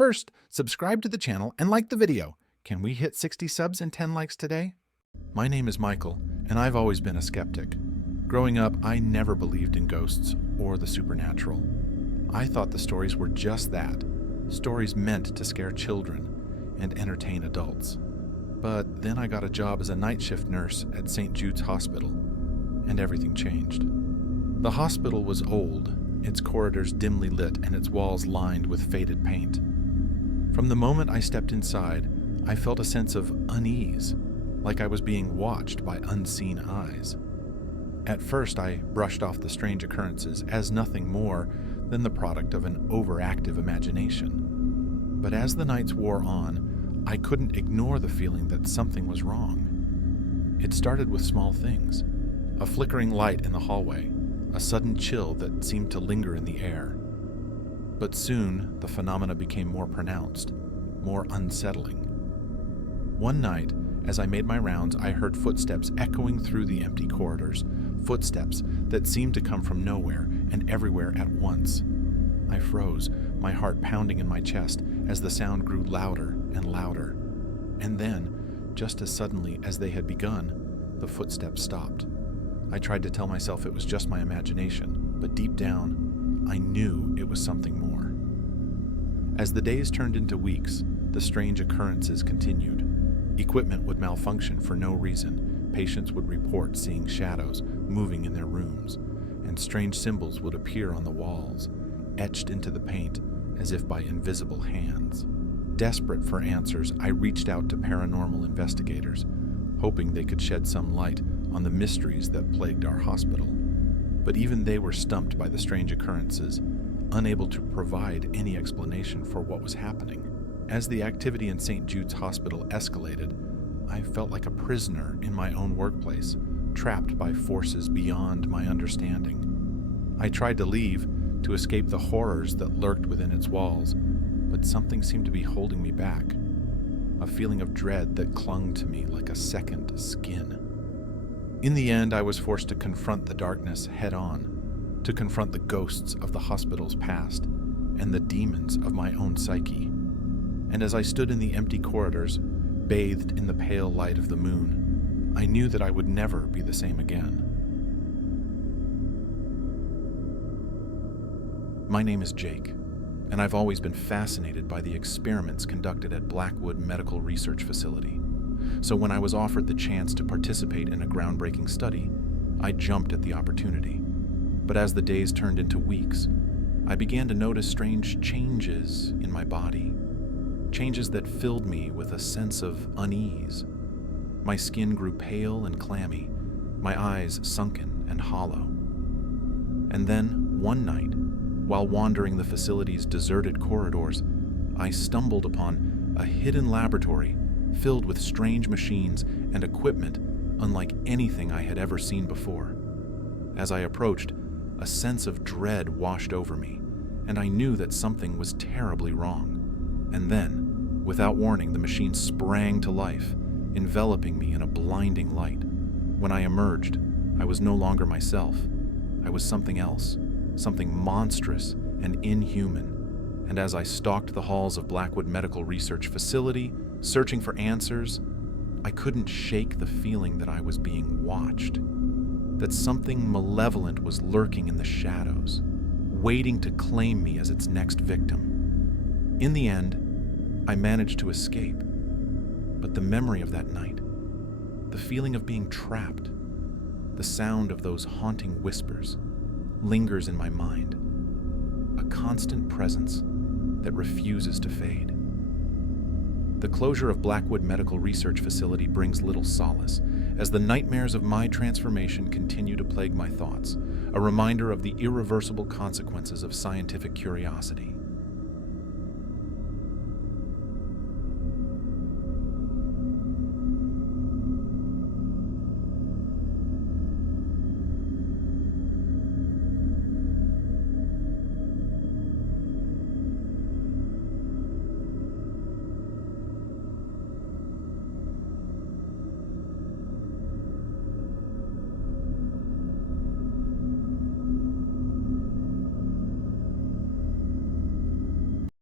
First, subscribe to the channel and like the video. Can we hit 60 subs and 10 likes today? My name is Michael, and I've always been a skeptic. Growing up, I never believed in ghosts or the supernatural. I thought the stories were just that, stories meant to scare children and entertain adults. But then I got a job as a night shift nurse at St. Jude's Hospital, and everything changed. The hospital was old, its corridors dimly lit and its walls lined with faded paint. From the moment I stepped inside, I felt a sense of unease, like I was being watched by unseen eyes. At first, I brushed off the strange occurrences as nothing more than the product of an overactive imagination. But as the nights wore on, I couldn't ignore the feeling that something was wrong. It started with small things: a flickering light in the hallway, a sudden chill that seemed to linger in the air. But soon, the phenomena became more pronounced, more unsettling. One night, as I made my rounds, I heard footsteps echoing through the empty corridors, footsteps that seemed to come from nowhere and everywhere at once. I froze, my heart pounding in my chest as the sound grew louder and louder. And then, just as suddenly as they had begun, the footsteps stopped. I tried to tell myself it was just my imagination, but deep down, I knew it was something more. As the days turned into weeks, the strange occurrences continued. Equipment would malfunction for no reason, patients would report seeing shadows moving in their rooms, and strange symbols would appear on the walls, etched into the paint as if by invisible hands. Desperate for answers, I reached out to paranormal investigators, hoping they could shed some light on the mysteries that plagued our hospital. But even they were stumped by the strange occurrences, unable to provide any explanation for what was happening. As the activity in St. Jude's Hospital escalated, I felt like a prisoner in my own workplace, trapped by forces beyond my understanding. I tried to leave, to escape the horrors that lurked within its walls, but something seemed to be holding me back, a feeling of dread that clung to me like a second skin. In the end, I was forced to confront the darkness head-on, to confront the ghosts of the hospital's past and the demons of my own psyche. And as I stood in the empty corridors, bathed in the pale light of the moon, I knew that I would never be the same again. My name is Jake, and I've always been fascinated by the experiments conducted at Blackwood Medical Research Facility. So when I was offered the chance to participate in a groundbreaking study, I jumped at the opportunity. But as the days turned into weeks, I began to notice strange changes in my body. Changes that filled me with a sense of unease. My skin grew pale and clammy, my eyes sunken and hollow. And then, one night, while wandering the facility's deserted corridors, I stumbled upon a hidden laboratory filled with strange machines and equipment unlike anything I had ever seen before. As I approached, a sense of dread washed over me, and I knew that something was terribly wrong. And then, without warning, the machine sprang to life, enveloping me in a blinding light. When I emerged, I was no longer myself. I was something else, something monstrous and inhuman. And as I stalked the halls of Blackwood Medical Research Facility, searching for answers, I couldn't shake the feeling that I was being watched, that something malevolent was lurking in the shadows, waiting to claim me as its next victim. In the end, I managed to escape, but the memory of that night, the feeling of being trapped, the sound of those haunting whispers, lingers in my mind, a constant presence that refuses to fade. The closure of Blackwood Medical Research Facility brings little solace, as the nightmares of my transformation continue to plague my thoughts, a reminder of the irreversible consequences of scientific curiosity.